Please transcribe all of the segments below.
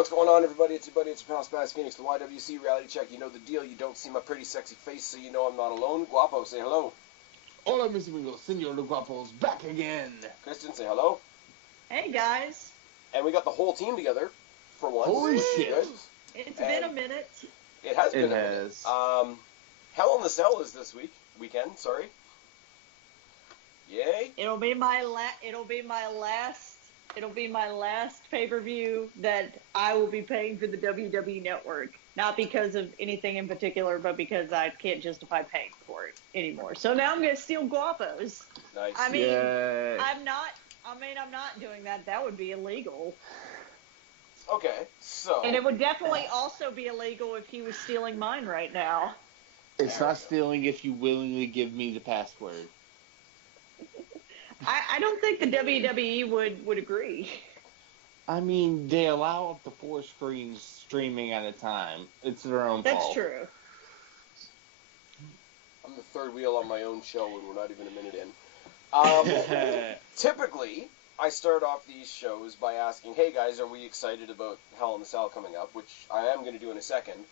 What's going on, everybody? It's your buddy, it's your pal Spaz Phoenix, the YWC Reality Check. You know the deal. You don't see my pretty, sexy face, so you know I'm not alone. Guapo, say hello. Hola, mis amigos. Senor de Guapo's back again. Kristen, say hello. Hey, guys. And we got the whole team together for once. Holy shit. It's been a minute. It has been a minute. Hell in the Cell is this weekend, sorry. Yay. It'll be my last pay-per-view that I will be paying for the WWE Network. Not because of anything in particular, but because I can't justify paying for it anymore. So now I'm going to steal Guapo's. Nice. I mean, Yay. I'm not doing that. That would be illegal. Okay, so... And it would definitely also be illegal if he was stealing mine right now. It's not stealing if you willingly give me the password. I don't think the WWE would agree. I mean, they allow up to 4 screens streaming at a time. It's their own fault. That's true. I'm the third wheel on my own show, and we're not even a minute in. Typically, I start off these shows by asking, hey guys, are we excited about Hell in the Cell coming up, which I am going to do in a second.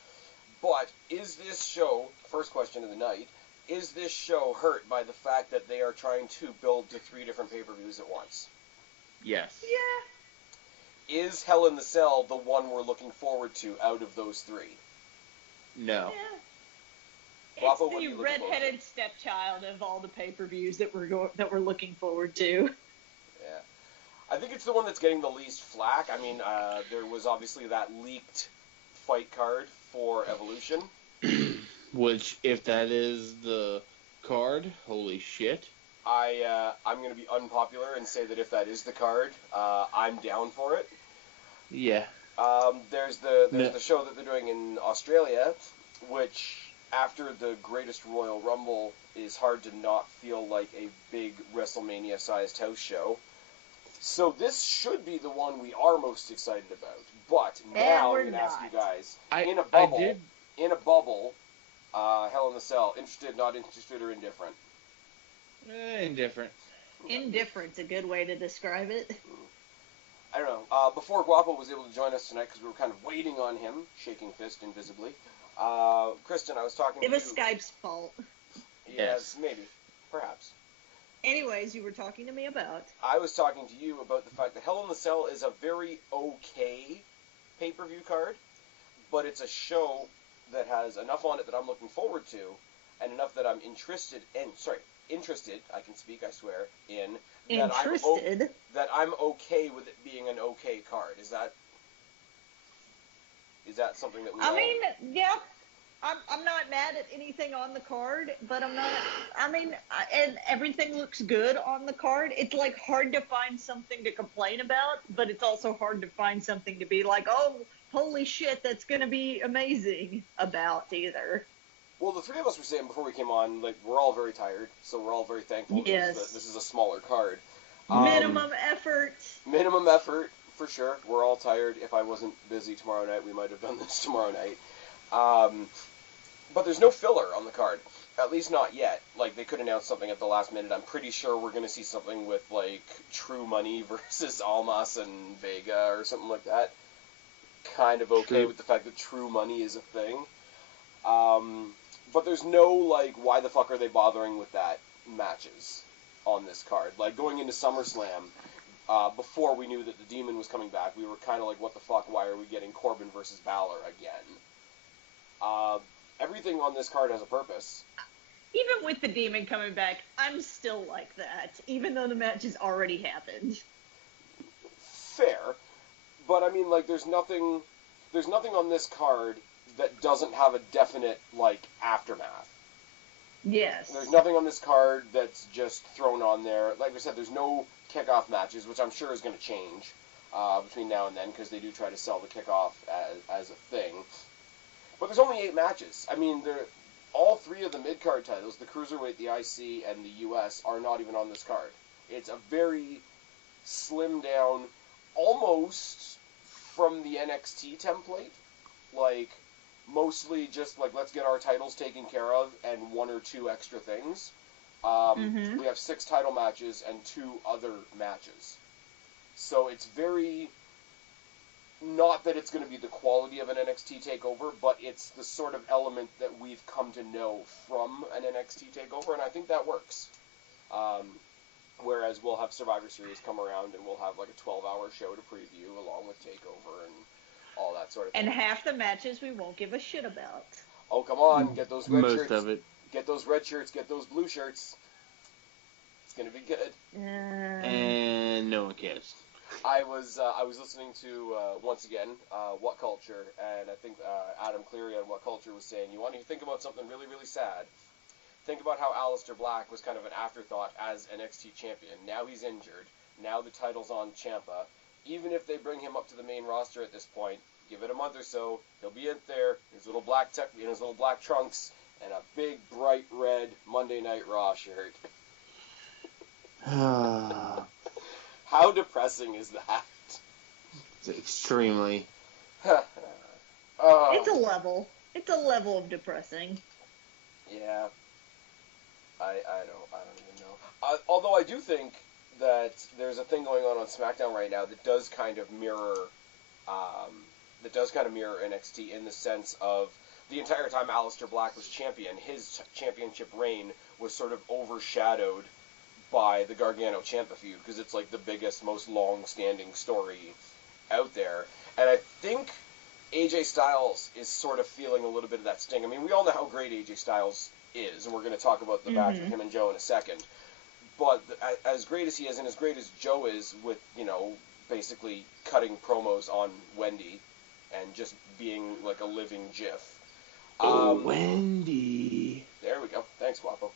But is this show, first question of the night, is this show hurt by the fact that they are trying to build to 3 different pay-per-views at once? Yes. Yeah. Is Hell in the Cell the one we're looking forward to out of those 3? No. Yeah. Guapo, It's what are you the looking forward redheaded stepchild of all the pay-per-views that we're looking forward to. Yeah. I think it's the one that's getting the least flack. I mean, there was obviously that leaked fight card for Evolution. Which, if that is the card, holy shit. I'm going to be unpopular and say that if that is the card, I'm down for it. Yeah. There's the show that they're doing in Australia, which after the Greatest Royal Rumble is hard to not feel like a big WrestleMania-sized house show. So this should be the one we are most excited about. But now I'm going to ask you guys, in a bubble, Hell in the Cell, interested, not interested, or indifferent? Indifferent. Indifferent's a good way to describe it. I don't know. Before Guapo was able to join us tonight, because we were kind of waiting on him, shaking fist invisibly. Kristen, I was talking to you. It was Skype's fault. Yes, maybe. Perhaps. Anyways, you were talking to me about... I was talking to you about the fact that Hell in the Cell is a very okay pay-per-view card, but it's a show that has enough on it that I'm looking forward to, and enough that I'm interested, I can speak, I swear, that I'm okay with it being an okay card. Is that something that we yeah, I'm not mad at anything on the card, but and everything looks good on the card. It's like hard to find something to complain about, but it's also hard to find something to be like, oh, holy shit, that's going to be amazing about either. Well, the 3 of us were saying before we came on, like, we're all very tired, so we're all very thankful that this is a smaller card. Minimum effort. Minimum effort, for sure. We're all tired. If I wasn't busy tomorrow night, we might have done this tomorrow night. But there's no filler on the card. At least not yet. Like, they could announce something at the last minute. I'm pretty sure we're going to see something with, like, True Money versus Almas and Vega or something like that. Kind of okay with the fact that True Money is a thing. But there's no, like, why the fuck are they bothering with that matches on this card. Like, going into SummerSlam, before we knew that the Demon was coming back, we were kind of like, what the fuck, why are we getting Corbin versus Balor again? Everything on this card has a purpose. Even with the Demon coming back, I'm still like that, even though the match has already happened. Fair. But, I mean, like, there's nothing on this card that doesn't have a definite, like, aftermath. Yes. There's nothing on this card that's just thrown on there. Like I said, there's no kickoff matches, which I'm sure is going to change between now and then, because they do try to sell the kickoff as a thing. But there's only 8 matches. I mean, all 3 of the mid-card titles, the Cruiserweight, the IC, and the US, are not even on this card. It's a very slimmed-down, almost from the NXT template, like, mostly just, like, let's get our titles taken care of and 1 or 2 extra things. We have 6 title matches and 2 other matches. So it's very not that it's going to be the quality of an NXT Takeover, but it's the sort of element that we've come to know from an NXT Takeover, and I think that works. Whereas we'll have Survivor Series come around, and we'll have like a 12-hour show to preview along with Takeover and all that sort of thing. And half the matches we won't give a shit about. Oh, come on, get those red shirts. Most of it. Get those red shirts, get those blue shirts. It's going to be good. And no one cares. I was listening to, once again, What Culture, and I think Adam Cleary on What Culture was saying, you want to think about something really, really sad. Think about how Aleister Black was kind of an afterthought as NXT champion. Now he's injured. Now the title's on Ciampa. Even if they bring him up to the main roster at this point, give it a month or so, he'll be in there in his little black trunks and a big bright red Monday Night Raw shirt. How depressing is that? It's extremely. It's a level. It's a level of depressing. Yeah. I don't even know. Although I do think that there's a thing going on SmackDown right now that does kind of mirror NXT in the sense of the entire time Aleister Black was champion, his championship reign was sort of overshadowed by the Gargano Ciampa feud because it's like the biggest, most long-standing story out there. And I think AJ Styles is sort of feeling a little bit of that sting. I mean, we all know how great AJ Styles is, and we're going to talk about the match with him and Joe in a second. But as great as he is, and as great as Joe is with, basically cutting promos on Wendy and just being like a living GIF. Wendy. There we go. Thanks, Guapo.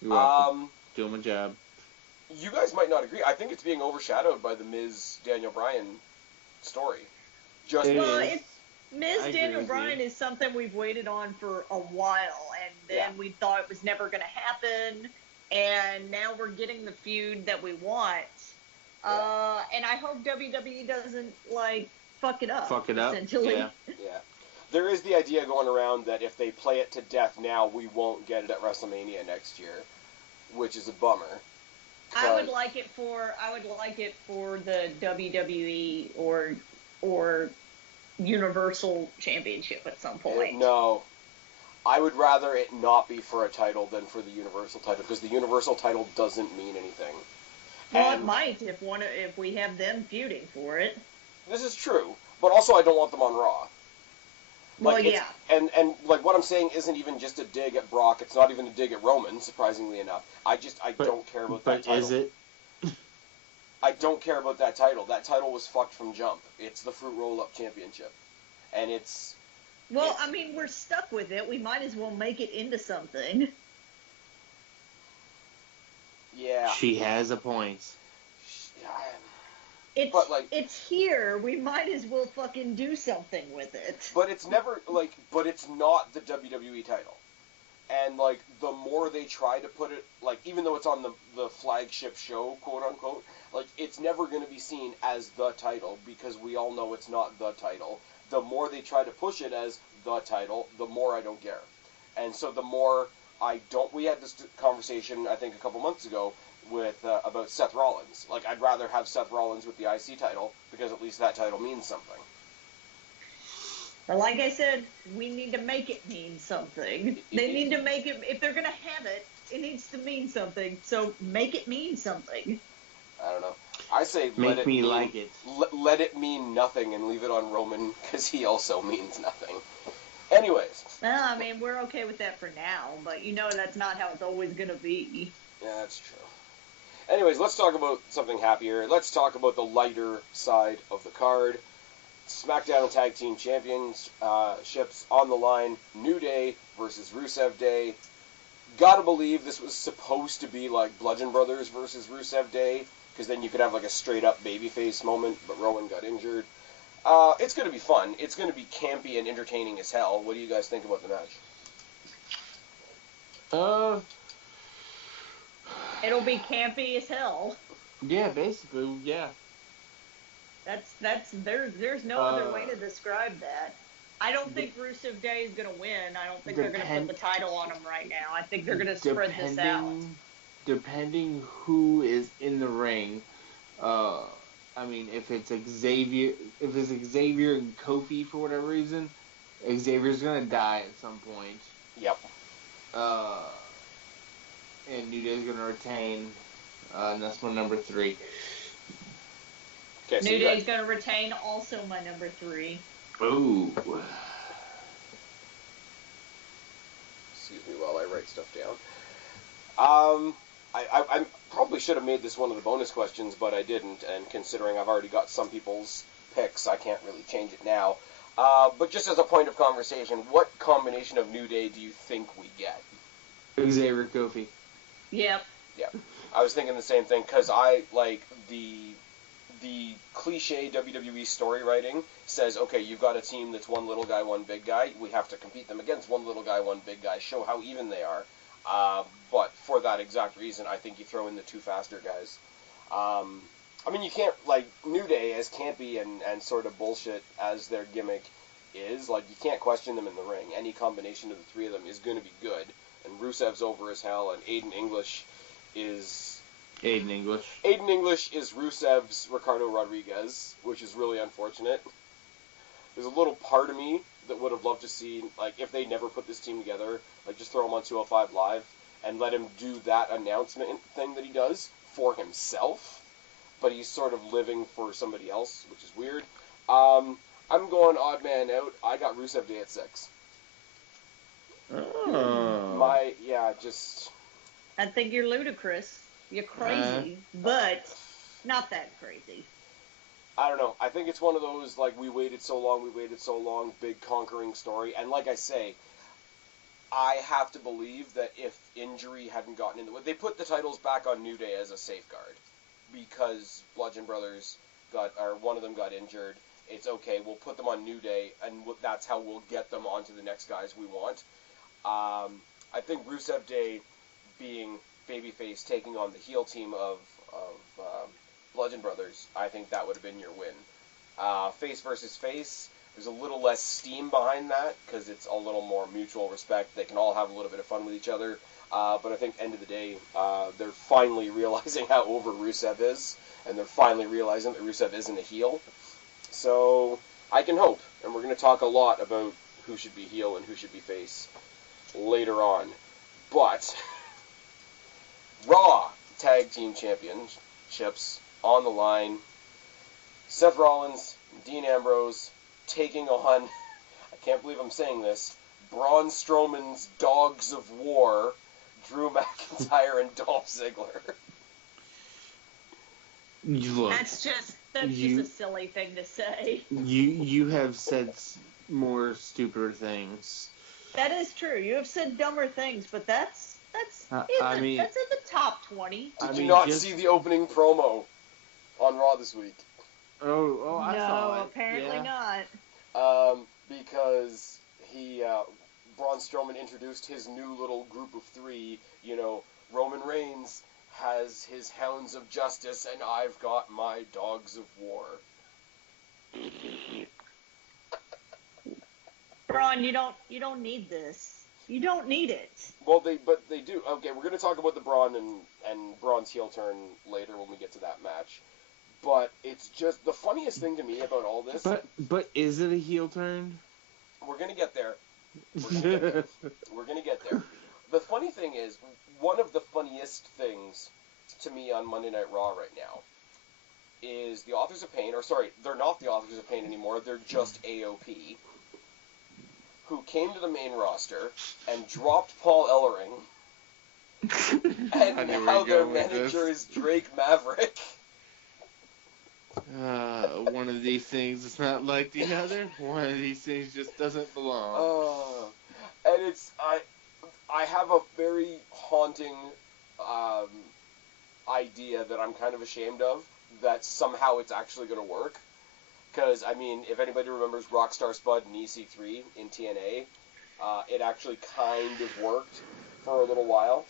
You're welcome. Doing my job. You guys might not agree. I think it's being overshadowed by the Miz Daniel Bryan story. Miz Daniel Bryan is something we've waited on for a while, and then we thought it was never going to happen, and now we're getting the feud that we want. And I hope WWE doesn't fuck it up. Essentially. Yeah. Yeah. There is the idea going around that if they play it to death now, we won't get it at WrestleMania next year, which is a bummer. I would like it for the WWE or Universal Championship at some point. No. I would rather it not be for a title than for the Universal title, because the Universal title doesn't mean anything. Well, it might if we have them feuding for it. This is true, but also I don't want them on Raw. And what I'm saying isn't even just a dig at Brock. It's not even a dig at Roman, surprisingly enough. I don't care about that title. But is it? I don't care about that title. That title was fucked from jump. It's the Fruit Roll-Up Championship. And it's... Well, I mean, we're stuck with it. We might as well make it into something. Yeah. She has a point. It's here. We might as well fucking do something with it. But it's never, but it's not the WWE title. And, the more they try to put it, even though it's on the flagship show, quote-unquote, it's never going to be seen as the title, because we all know it's not the title. The more they try to push it as the title, the more I don't care. And so the more I don't... We had this conversation, I think, a couple months ago, with about Seth Rollins. I'd rather have Seth Rollins with the IC title, because at least that title means something. But like I said, we need to make it mean something. They need to make it, if they're going to have it, it needs to mean something. So make it mean something. I don't know. I say let it mean, let it mean nothing and leave it on Roman, because he also means nothing. Anyways. Well, I mean, we're okay with that for now, but that's not how it's always going to be. Yeah, that's true. Anyways, let's talk about something happier. Let's talk about the lighter side of the card. SmackDown Tag Team Championships on the line. New Day versus Rusev Day. Gotta believe this was supposed to be like Bludgeon Brothers versus Rusev Day, because then you could have a straight-up babyface moment, but Rowan got injured. It's gonna be fun. It's gonna be campy and entertaining as hell. What do you guys think about the match? It'll be campy as hell. Yeah, basically, yeah. There's no other way to describe that. I don't think Rusev Day is gonna win. I don't think they're gonna put the title on him right now. I think they're gonna spread this out. Depending who is in the ring, I I mean, if it's Xavier and Kofi for whatever reason, Xavier's gonna die at some point. Yep. And New Day's gonna retain. And that's my number 3. Okay, so New Day's going to retain, also my number 3. Ooh. Excuse me while I write stuff down. I probably should have made this one of the bonus questions, but I didn't, and considering I've already got some people's picks, I can't really change it now. But just as a point of conversation, what combination of New Day do you think we get? Xavier Kofi. Yep. Yeah. I was thinking the same thing, because I, like, the cliche WWE story writing says, okay, you've got a team that's one little guy, one big guy. We have to compete them against one little guy, one big guy. Show how even they are. But for that exact reason, I think you throw in the 2 faster guys. I mean, you can't, like, New Day, as campy and sort of bullshit as their gimmick is, like, you can't question them in the ring. Any combination of the 3 of them is going to be good. And Rusev's over as hell, and Aiden English is Rusev's Ricardo Rodriguez, which is really unfortunate. There's a little part of me that would have loved to see, like, if they never put this team together, like, just throw him on 205 Live and let him do that announcement thing that he does for himself, but he's sort of living for somebody else, which is weird. I'm going odd man out. I got Rusev Day at 6. Oh. I think you're ludicrous. You're crazy, but not that crazy. I don't know. I think it's one of those, like, we waited so long, big conquering story. And like I say, I have to believe that if injury hadn't gotten into it, they put the titles back on New Day as a safeguard because Bludgeon Brothers one of them got injured. It's okay. We'll put them on New Day, and that's how we'll get them onto the next guys we want. I think Rusev Day being babyface taking on the heel team of Bludgeon Brothers, I think that would have been your win. Face versus face, there's a little less steam behind that because it's a little more mutual respect. They can all have a little bit of fun with each other. But I think end of the day, they're finally realizing how over Rusev is, and they're finally realizing that Rusev isn't a heel. So I can hope, and we're going to talk a lot about who should be heel and who should be face later on. But Raw Tag Team Championships on the line. Seth Rollins, Dean Ambrose taking on, I can't believe I'm saying this, Braun Strowman's Dogs of War, Drew McIntyre and Dolph Ziggler. That's just a silly thing to say. You have said more stupider things. That is true. You have said dumber things, but that's in the top 20. Did you not see the opening promo on Raw this week? Oh, I saw it. No, apparently not. Because Braun Strowman introduced his new little group of 3. Roman Reigns has his Hounds of Justice, and I've got my Dogs of War. Braun, you don't need this. You don't need it. Well, they do. Okay, we're going to talk about the Braun and Braun's heel turn later when we get to that match. But it's just the funniest thing to me about all this. But is it a heel turn? We're going to get there. We're going to get there. The funny thing is, one of the funniest things to me on Monday Night Raw right now is the Authors of Pain, or sorry, they're not the Authors of Pain anymore, they're just AOP, who came to the main roster and dropped Paul Ellering, and now their manager is Drake Maverick. One of these things is not like the other. One of these things just doesn't belong. And it's I have a very haunting idea that I'm kind of ashamed of, that somehow it's actually going to work. Because, I mean, if anybody remembers Rockstar Spud and EC3 in TNA, it actually kind of worked for a little while.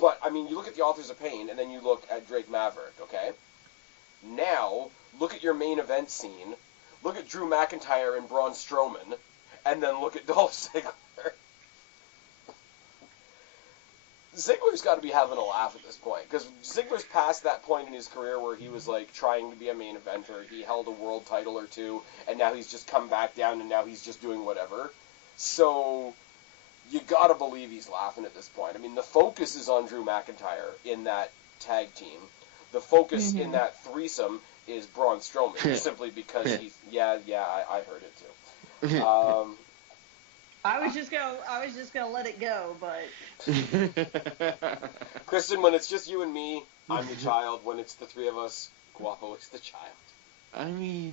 But, I mean, you look at the Authors of Pain, and then you look at Drake Maverick, okay? Now, look at your main event scene, look at Drew McIntyre and Braun Strowman, and then look at Dolph Ziggler. Ziggler's got to be having a laugh at this point, because Ziggler's past that point in his career where he was, like, trying to be a main eventer. He held a world title or two, and now he's just come back down, and now he's just doing whatever. So, you gotta believe he's laughing at this point. I mean, the focus is on Drew McIntyre in that tag team. The focus in that threesome is Braun Strowman, simply because he's... Yeah, I heard it, too. I was just gonna let it go, but Kristen, when it's just you and me, I'm the child. When it's the three of us, Guapo is the child. I mean,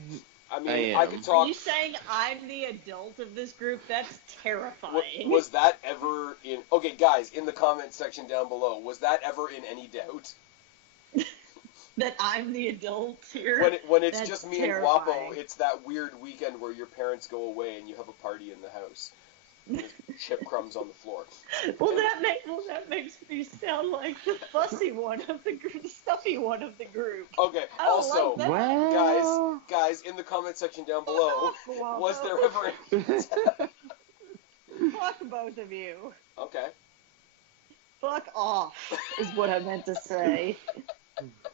I could talk. Are you saying I'm the adult of this group? That's terrifying. Was that ever in? Okay, guys, in the comment section down below, was that ever in any doubt? That I'm the adult here? When it's That's just me terrifying. and Guapo, it's that weird weekend where your parents go away and you have a party in the house. With chip crumbs on the floor. Well, that makes me sound like the fussy one of the group, the stuffy one of the group. Okay. I don't Also, like that. guys, in the comment section down below, was there ever? Fuck both of you. Okay. Fuck off is what I meant to say.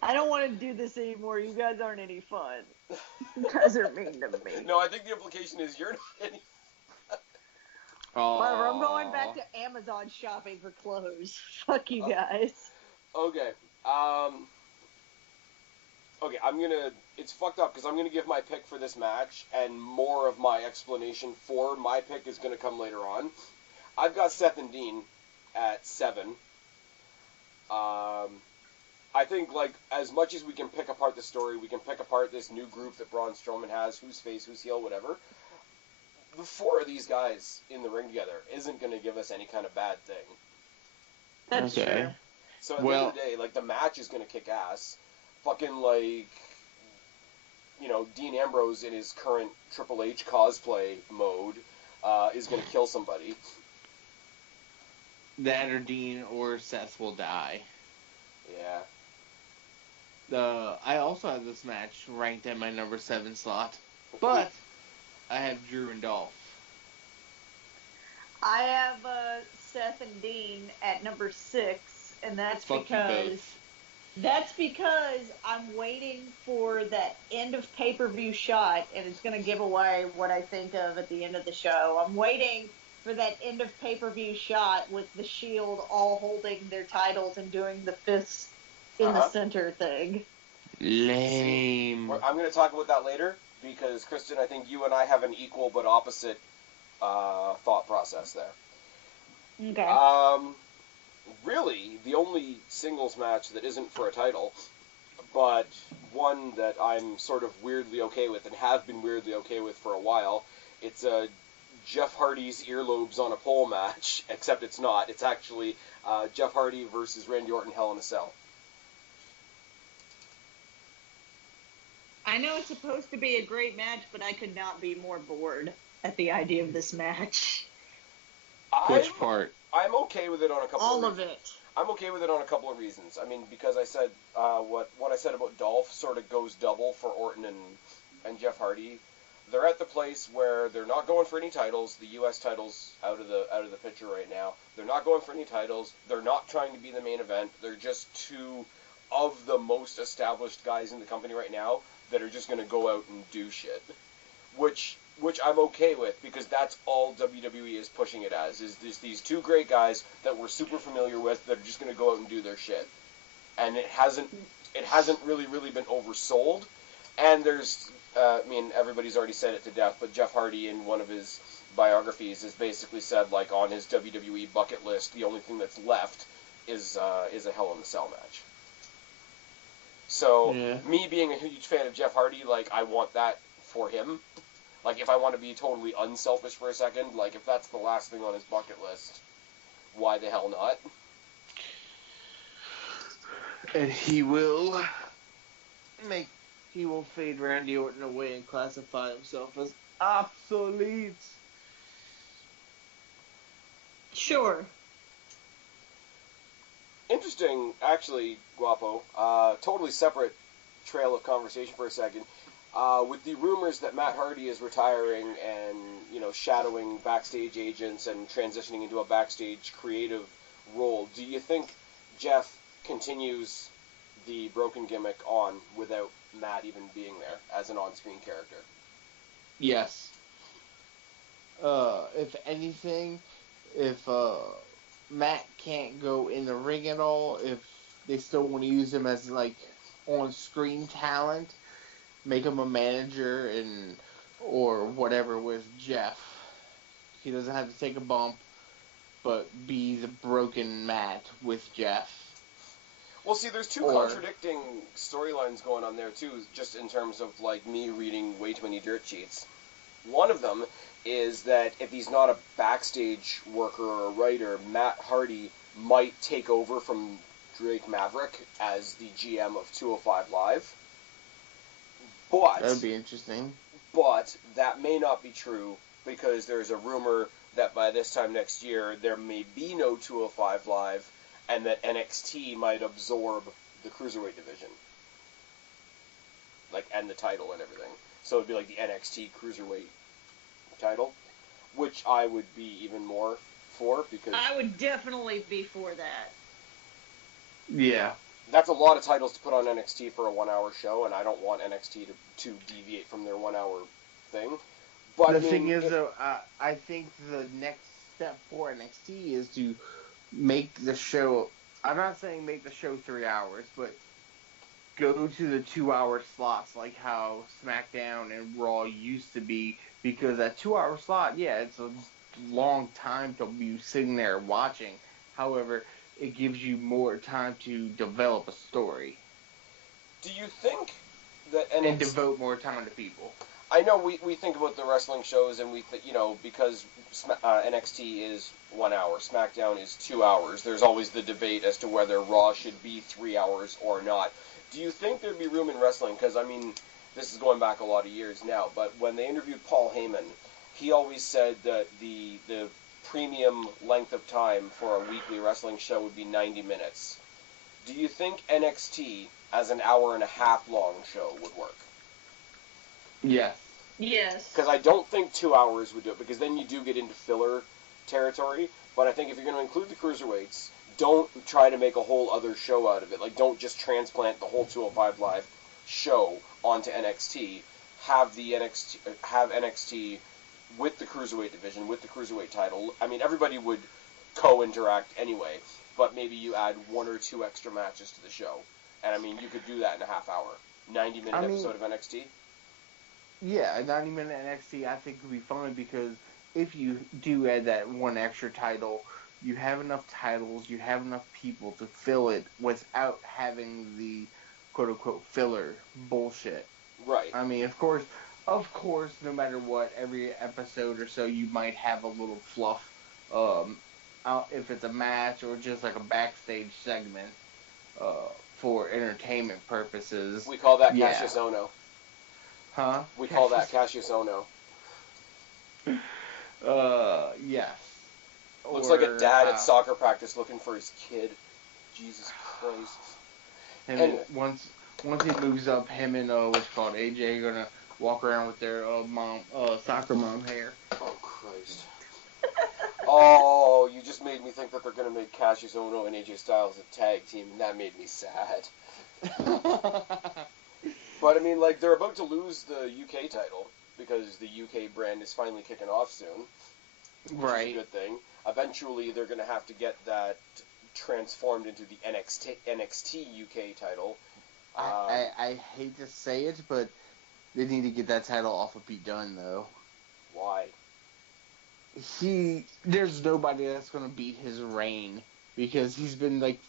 I don't want to do this anymore. You guys aren't any fun. You guys are mean to me. No, I think the implication is you're not any. Whatever, I'm going back to Amazon shopping for clothes. Fuck you guys. Okay. Okay, it's fucked up because I'm gonna give my pick for this match, and more of my explanation for my pick is gonna come later on. I've got Seth and Dean at 7. I think, like, as much as we can pick apart the story, we can pick apart this new group that Braun Strowman has, who's face, who's heel, whatever. The 4 of these guys in the ring together isn't going to give us any kind of bad thing. That's true. So at the end of the day, like, the match is going to kick ass. Fucking, like, you know, Dean Ambrose in his current Triple H cosplay mode is going to kill somebody. That or Dean or Seth will die. Yeah. I also have this match ranked at my number 7 slot, but I have Drew and Dolph. I have Seth and Dean at number 6, and that's because I'm waiting for that end of pay-per-view shot, and it's going to give away what I think of at the end of the show. I'm waiting for that end of pay-per-view shot with the Shield all holding their titles and doing the fists in the center thing. Lame. I'm going to talk about that later, because, Kristen, I think you and I have an equal but opposite thought process there. Okay. Really, the only singles match that isn't for a title, but one that I'm sort of weirdly okay with and have been weirdly okay with for a while, it's a Jeff Hardy's earlobes on a pole match, except it's not. It's actually Jeff Hardy versus Randy Orton Hell in a Cell. I know it's supposed to be a great match, but I could not be more bored at the idea of this match. Which part? I'm okay with it on a couple All of reasons. of it. I'm okay with it on a couple of reasons. I mean, because I said what I said about Dolph sort of goes double for Orton and Jeff Hardy. They're at the place where they're not going for any titles. The U.S. title's out of the picture right now. They're not going for any titles. They're not trying to be the main event. They're just 2 of the most established guys in the company right now that are just going to go out and do shit. Which I'm okay with, because that's all WWE is pushing it as, is these 2 great guys that we're super familiar with that are just going to go out and do their shit. And it hasn't really been oversold. And there's, I mean, everybody's already said it to death, but Jeff Hardy in one of his biographies has basically said, like, on his WWE bucket list, the only thing that's left is a Hell in a Cell match. So, me being a huge fan of Jeff Hardy, like, I want that for him. Like, if I want to be totally unselfish for a second, like, if that's the last thing on his bucket list, why the hell not? And he will fade Randy Orton away and classify himself as obsolete. Sure. Interesting, actually, Guapo. Totally separate trail of conversation for a second. With the rumors that Matt Hardy is retiring and, you know, shadowing backstage agents and transitioning into a backstage creative role. Do you think Jeff continues the broken gimmick on without Matt even being there as an on-screen character? Yes. If anything, if Matt can't go in the ring at all, if they still want to use him as like on-screen talent, make him a manager or whatever with Jeff. He doesn't have to take a bump, but be the broken Matt with Jeff. Well, see, there's two contradicting storylines going on there, too, just in terms of, like, me reading way too many dirt sheets. One of them is that if he's not a backstage worker or a writer, Matt Hardy might take over from Drake Maverick as the GM of 205 Live. But that would be interesting. But that may not be true, because there's a rumor that by this time next year there may be no 205 Live, and that NXT might absorb the Cruiserweight division. Like, and the title and everything. So it'd be like the NXT Cruiserweight title, which I would be even more for, because I would definitely be for that. Yeah. That's a lot of titles to put on NXT for a 1-hour show, and I don't want NXT to deviate from their 1-hour thing. But the thing is, though, I think the next step for NXT is to make the show, I'm not saying make the show 3 hours, but go to the 2-hour slots like how SmackDown and Raw used to be, because that 2-hour slot, yeah, it's a long time to be sitting there watching. However, it gives you more time to develop a story. Do you think that NXT... And devote more time to people. I know we think about the wrestling shows, and because NXT is 1 hour, SmackDown is 2 hours, there's always the debate as to whether Raw should be 3 hours or not. Do you think there'd be room in wrestling? Because, I mean, this is going back a lot of years now, but when they interviewed Paul Heyman, he always said that the premium length of time for a weekly wrestling show would be 90 minutes. Do you think NXT, as an hour-and-a-half long show, would work? Yes. Yes. Because I don't think 2 hours would do it, because then you do get into filler territory. But I think if you're going to include the cruiserweights, don't try to make a whole other show out of it. Like, don't just transplant the whole 205 Live show onto NXT. Have NXT with the cruiserweight division, with the cruiserweight title. I mean, everybody would co-interact anyway, but maybe you add 1 or 2 extra matches to the show. And I mean, you could do that in a half hour. 90-minute episode of NXT. Yeah, a 90-minute NXT I think would be fun, because if you do add that 1 extra title, you have enough titles, you have enough people to fill it without having the quote-unquote filler bullshit. Right. I mean, of course, no matter what, every episode or so you might have a little fluff, if it's a match or just like a backstage segment, for entertainment purposes. We call that Cassius Ohno. Huh? We call that Cassius Ohno. Yes. Looks like a dad at soccer practice looking for his kid. Jesus Christ. And once he moves up, him and what's called AJ are gonna walk around with their soccer mom hair. Oh Christ. Oh, you just made me think that they're gonna make Cassius Ohno and AJ Styles a tag team, and that made me sad. But I mean, like, they're about to lose the UK title because the UK brand is finally kicking off soon. Right. Which is a good thing. Eventually, they're going to have to get that transformed into the NXT UK title. I hate to say it, but they need to get that title off of Pete Dunne, though. Why? There's nobody that's going to beat his reign, because he's been, like,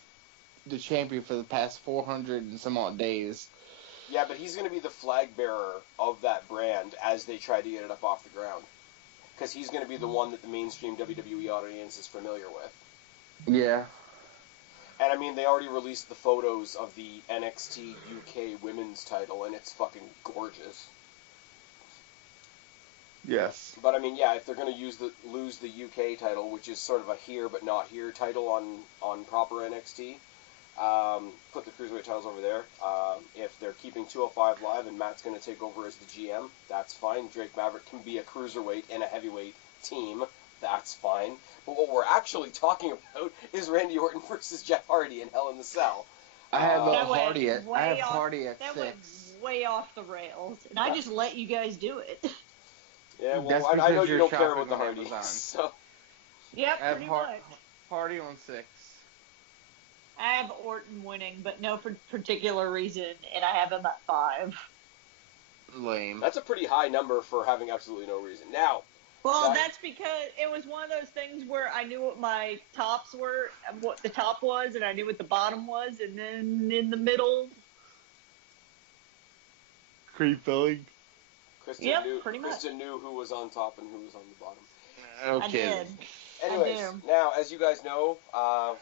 the champion for the past 400 and some odd days. Yeah, but he's going to be the flag bearer of that brand as they try to get it up off the ground. Because he's going to be the one that the mainstream WWE audience is familiar with. Yeah. And I mean, they already released the photos of the NXT UK women's title, and it's fucking gorgeous. Yes. But I mean, yeah, if they're going to lose the UK title, which is sort of a here but not here title on proper NXT, put the cruiserweight titles over there. If they're keeping 205 Live and Matt's going to take over as the GM, that's fine. Drake Maverick can be a cruiserweight and a heavyweight team, That's fine. But what we're actually talking about is Randy Orton versus Jeff Hardy in Hell in the Cell. I have That went Hardy at way off- Hardy at That went 6. way off the rails, and I just let you guys do it. Yeah, well, That's I know because you you're don't care shopping about the on Hardys, Amazon. so... Yep, I have pretty much. Hardy on 6. I have Orton winning, but no particular reason, and I have him at 5. Lame. That's a pretty high number for having absolutely no reason. Now... Well, that's because it was one of those things where I knew what my tops were, what the top was, and I knew what the bottom was, and then in the middle... Creep filling. Kristen knew who was on top and who was on the bottom. Okay. I did. Anyways, I do. now, as you guys know,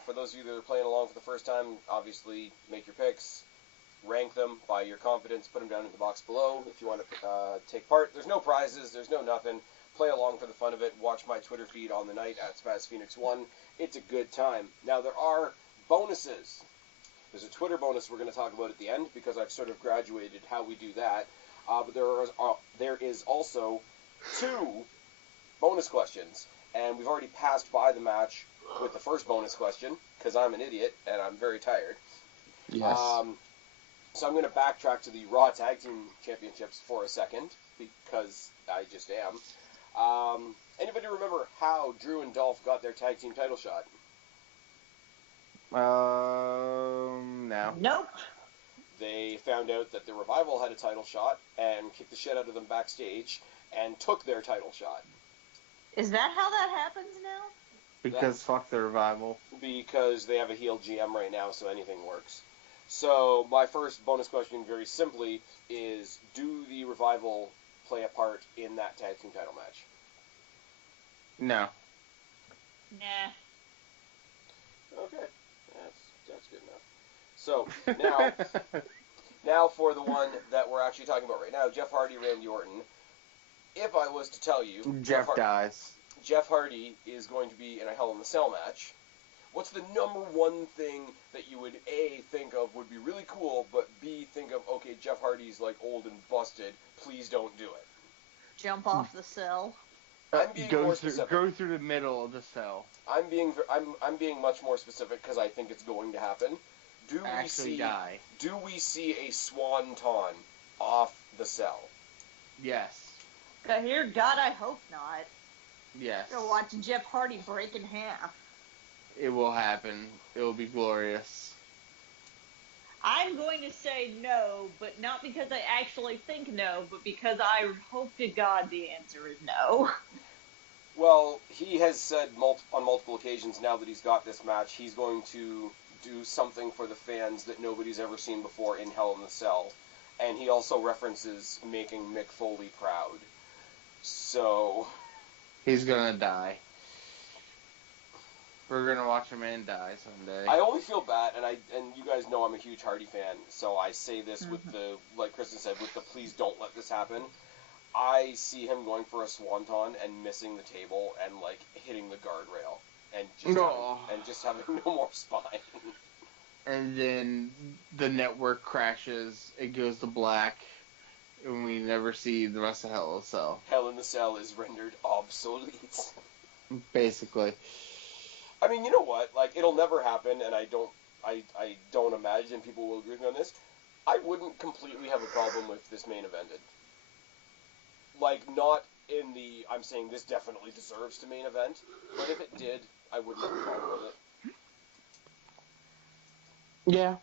for those of you that are playing along for the first time, obviously make your picks, rank them by your confidence, put them down in the box below if you want to take part. There's no prizes, there's no nothing. Play along for the fun of it. Watch my Twitter feed on the night at SpazPhoenix1. It's a good time. Now, there are bonuses. There's a Twitter bonus we're going to talk about at the end because I've sort of graduated how we do that. But there is also 2 bonus questions. And we've already passed by the match with the first bonus question because I'm an idiot and I'm very tired. Yes. So I'm going to backtrack to the Raw Tag Team Championships for a second because I just am. Anybody remember how Drew and Dolph got their tag team title shot? No. Nope. They found out that the Revival had a title shot and kicked the shit out of them backstage and took their title shot. Is that how that happens now? Because fuck the Revival. Because they have a heel GM right now, so anything works. So my first bonus question, very simply, is do the Revival play a part in that tag team title match? No. Nah. Okay, that's good enough. So now for the one that we're actually talking about right now, Jeff Hardy, Randy Orton. If I was to tell you Jeff dies. Jeff Hardy is going to be in a Hell in the Cell match, what's the number one thing that you would A, think of would be really cool, but B, think of, okay, Jeff Hardy's like old and busted, please don't do it? Jump off the cell. I'm being more specific. Go through the middle of the cell. I'm being much more specific because I think it's going to happen. Do we see a swanton off the cell? Yes. Dear God, I hope not. Yes. I'm gonna watch Jeff Hardy break in half. It will happen. It will be glorious. I'm going to say no, but not because I actually think no, but because I hope to God the answer is no. Well, he has said on multiple occasions now that he's got this match, he's going to do something for the fans that nobody's ever seen before in Hell in the Cell. And he also references making Mick Foley proud. So... he's gonna die. We're gonna watch a man die someday. I only feel bad, and you guys know I'm a huge Hardy fan, so I say this with the, like Kristen said, with the please don't let this happen. I see him going for a swanton and missing the table and like hitting the guardrail and just having no more spine. And then the network crashes, it goes to black, and we never see the rest of Hell in the Cell. Hell in the Cell is rendered obsolete. Basically. I mean, you know what? Like, it'll never happen, and I don't imagine people will agree with me on this. I wouldn't completely have a problem if this main evented. Like, not in the, I'm saying this definitely deserves to main event, but if it did, I wouldn't have a problem with it. Yeah.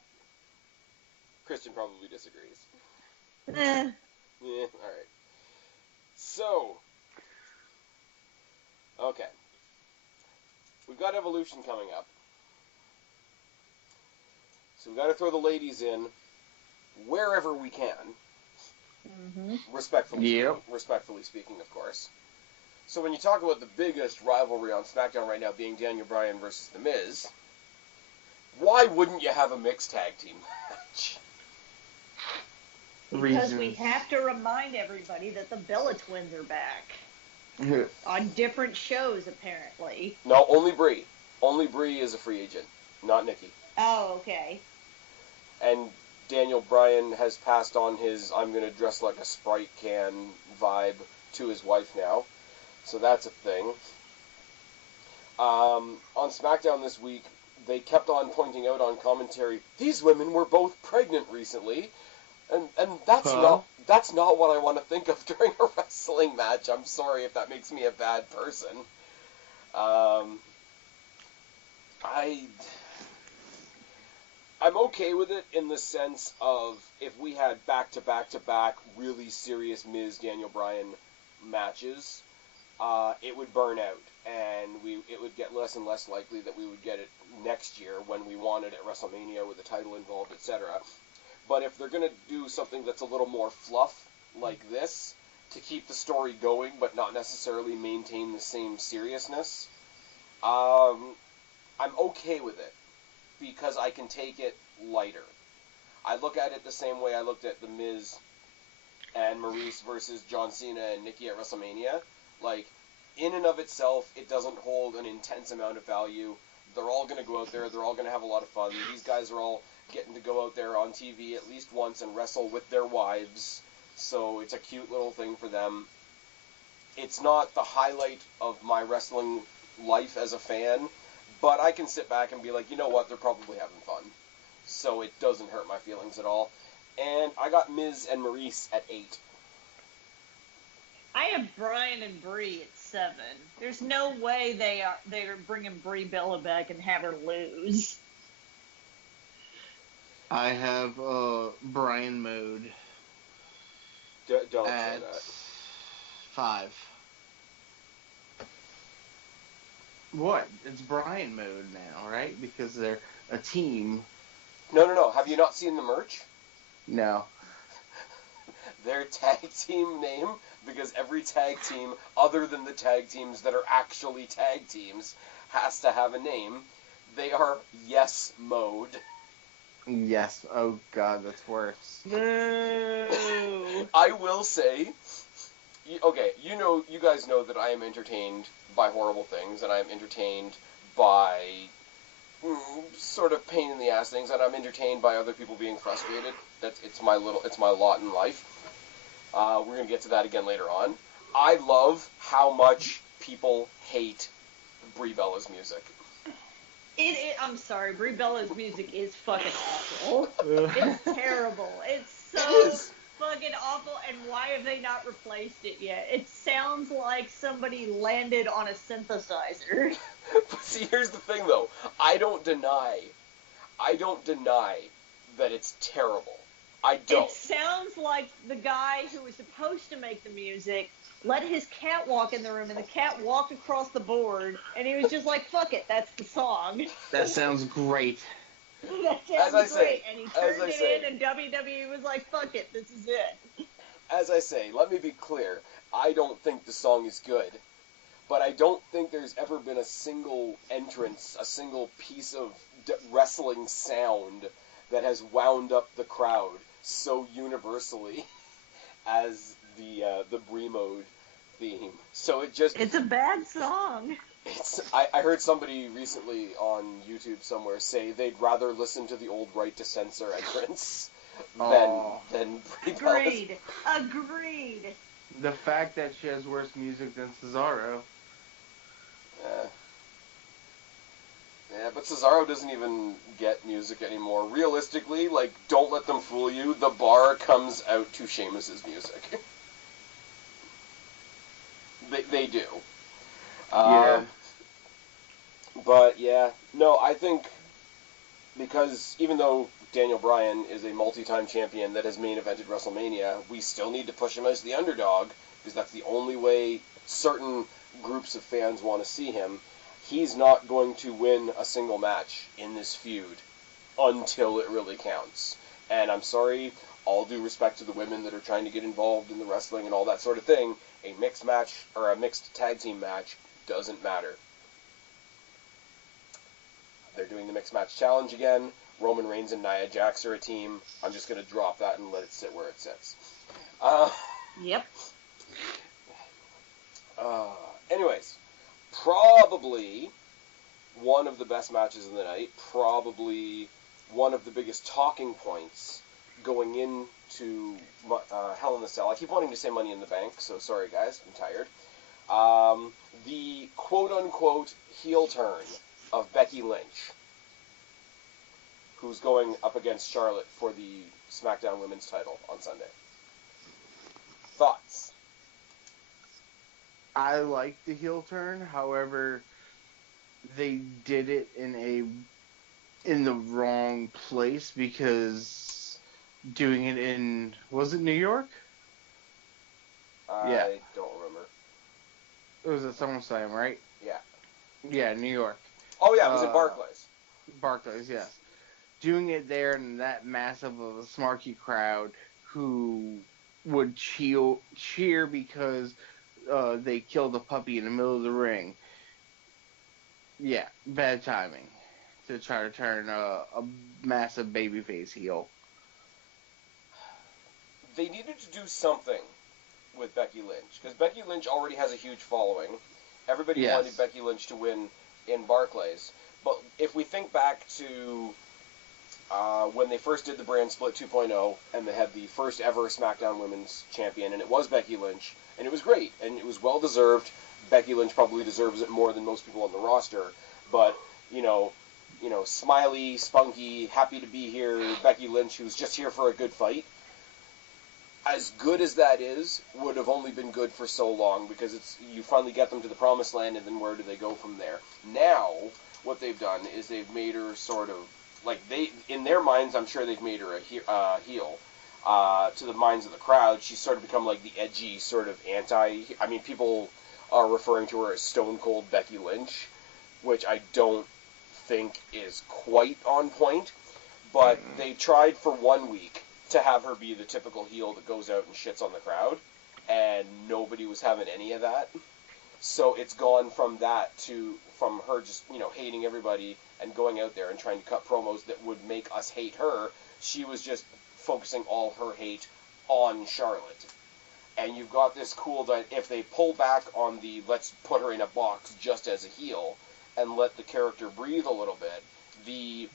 Kristen probably disagrees. Eh. Yeah, alright. So, okay. We've got Evolution coming up. So we've got to throw the ladies in wherever we can. Mm-hmm. Respectfully speaking, of course. So when you talk about the biggest rivalry on SmackDown right now being Daniel Bryan versus The Miz, why wouldn't you have a mixed tag team match? Because we have to remind everybody that the Bella Twins are back. On different shows, apparently. No, only Brie. Only Brie is a free agent, not Nikki. Oh, okay. And Daniel Bryan has passed on his I'm going to dress like a Sprite can vibe to his wife now. So that's a thing. On SmackDown this week, they kept on pointing out on commentary, these women were both pregnant recently, and that's not what I want to think of during a wrestling match. I'm sorry if that makes me a bad person. I'm okay with it in the sense of if we had back-to-back-to-back really serious Miz Daniel Bryan matches, it would burn out, and it would get less and less likely that we would get it next year when we want it at WrestleMania with the title involved, etc. But if they're going to do something that's a little more fluff like this to keep the story going but not necessarily maintain the same seriousness, I'm okay with it because I can take it lighter. I look at it the same way I looked at The Miz and Maurice versus John Cena and Nikki at WrestleMania. Like, in and of itself, it doesn't hold an intense amount of value. They're all going to go out there. They're all going to have a lot of fun. These guys are all getting to go out there on TV at least once and wrestle with their wives. So it's a cute little thing for them. It's not the highlight of my wrestling life as a fan, but I can sit back and be like, you know what, they're probably having fun. So it doesn't hurt my feelings at all. And I got Miz and Maurice at 8. I have Brian and Brie at 7. There's no way they're bringing Brie Bella back and have her lose. I have Brian Mode Don't at say that. 5. What? It's Brian Mode now, right? Because they're a team. No. Have you not seen the merch? No. Their tag team name, because every tag team, other than the tag teams that are actually tag teams, has to have a name. They are Yes Mode. Yes. Oh, God, that's worse. Boo! I will say, you guys know that I am entertained by horrible things, and I am entertained by sort of pain in the ass things, and I'm entertained by other people being frustrated. It's my lot in life. We're gonna get to that again later on. I love how much people hate Brie Bella's music. I'm sorry, Brie Bella's music is fucking awful. It's terrible. It's so It is. fucking awful, and why have they not replaced it yet? It sounds like somebody landed on a synthesizer. But see, here's the thing, though. I don't deny that it's terrible. I don't. It sounds like the guy who was supposed to make the music let his cat walk in the room, and the cat walked across the board, and he was just like, fuck it, that's the song. That sounds great. That sounds great. And he turned it in, and WWE was like, fuck it, this is it. As I say, let me be clear. I don't think the song is good. But I don't think there's ever been a single entrance, a single piece of wrestling sound that has wound up the crowd so universally as the Brie Mode theme. So it's a bad song. I heard somebody recently on YouTube somewhere say they'd rather listen to the old Right to Censor entrance than Brie Bella's. Agreed. The fact that she has worse music than Cesaro. Yeah, but Cesaro doesn't even get music anymore. Realistically, like, don't let them fool you. The bar comes out to Sheamus's music. They do. Yeah. But, yeah. No, I think because even though Daniel Bryan is a multi-time champion that has main evented WrestleMania, we still need to push him as the underdog because that's the only way certain groups of fans want to see him. He's not going to win a single match in this feud until it really counts. And I'm sorry, all due respect to the women that are trying to get involved in the wrestling and all that sort of thing, a mixed match or a mixed tag team match doesn't matter. They're doing the mixed match challenge again. Roman Reigns and Nia Jax are a team. I'm just going to drop that and let it sit where it sits. Yep. Anyways, probably one of the best matches of the night, probably one of the biggest talking points going into Hell in the Cell. I keep wanting to say Money in the Bank, so sorry guys, I'm tired. the quote-unquote heel turn of Becky Lynch, who's going up against Charlotte for the SmackDown Women's title on Sunday. Thoughts? I like the heel turn. However, they did it in the wrong place, because doing it in, was it New York? I don't remember. It was at SummerSlam, right? Yeah. Yeah, New York. Oh yeah, it was in Barclays. Barclays, yes. Doing it there in that massive of a smarky crowd who would cheer because they killed a puppy in the middle of the ring. Yeah, bad timing to try to turn a massive babyface heel. They needed to do something with Becky Lynch, because Becky Lynch already has a huge following. Everybody wanted Becky Lynch to win in Barclays. But if we think back to when they first did the brand split 2.0, and they had the first ever SmackDown Women's Champion, and it was Becky Lynch, and it was great, and it was well-deserved. Becky Lynch probably deserves it more than most people on the roster, but, you know, smiley, spunky, happy to be here, Becky Lynch, who's just here for a good fight, as good as that is, would have only been good for so long, because you finally get them to the promised land, and then where do they go from there? Now, what they've done is they've made her sort of, like, in their minds, I'm sure they've made her a heel. To the minds of the crowd, she's sort of become like the edgy sort of people are referring to her as Stone Cold Becky Lynch, which I don't think is quite on point, but they tried for 1 week to have her be the typical heel that goes out and shits on the crowd, and nobody was having any of that. So it's gone from her just, hating everybody and going out there and trying to cut promos that would make us hate her. She was just focusing all her hate on Charlotte. And you've got this cool that if they pull back on the let's put her in a box just as a heel and let the character breathe a little bit, the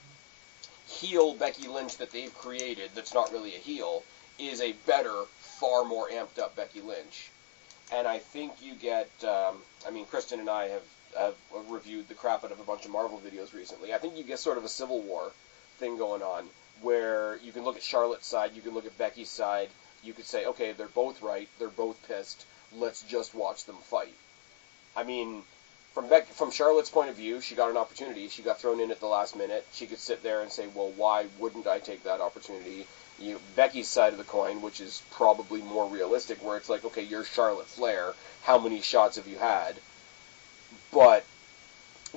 heel Becky Lynch that they've created that's not really a heel is a better, far more amped up Becky Lynch. And I think you get, Kristen and I have reviewed the crap out of a bunch of Marvel videos recently. I think you get sort of a Civil War thing going on, where you can look at Charlotte's side, you can look at Becky's side, you could say, okay, they're both right, they're both pissed, let's just watch them fight. I mean, from Charlotte's point of view, she got an opportunity, she got thrown in at the last minute, she could sit there and say, well, why wouldn't I take that opportunity? Becky's side of the coin, which is probably more realistic, where it's like, okay, you're Charlotte Flair, how many shots have you had? But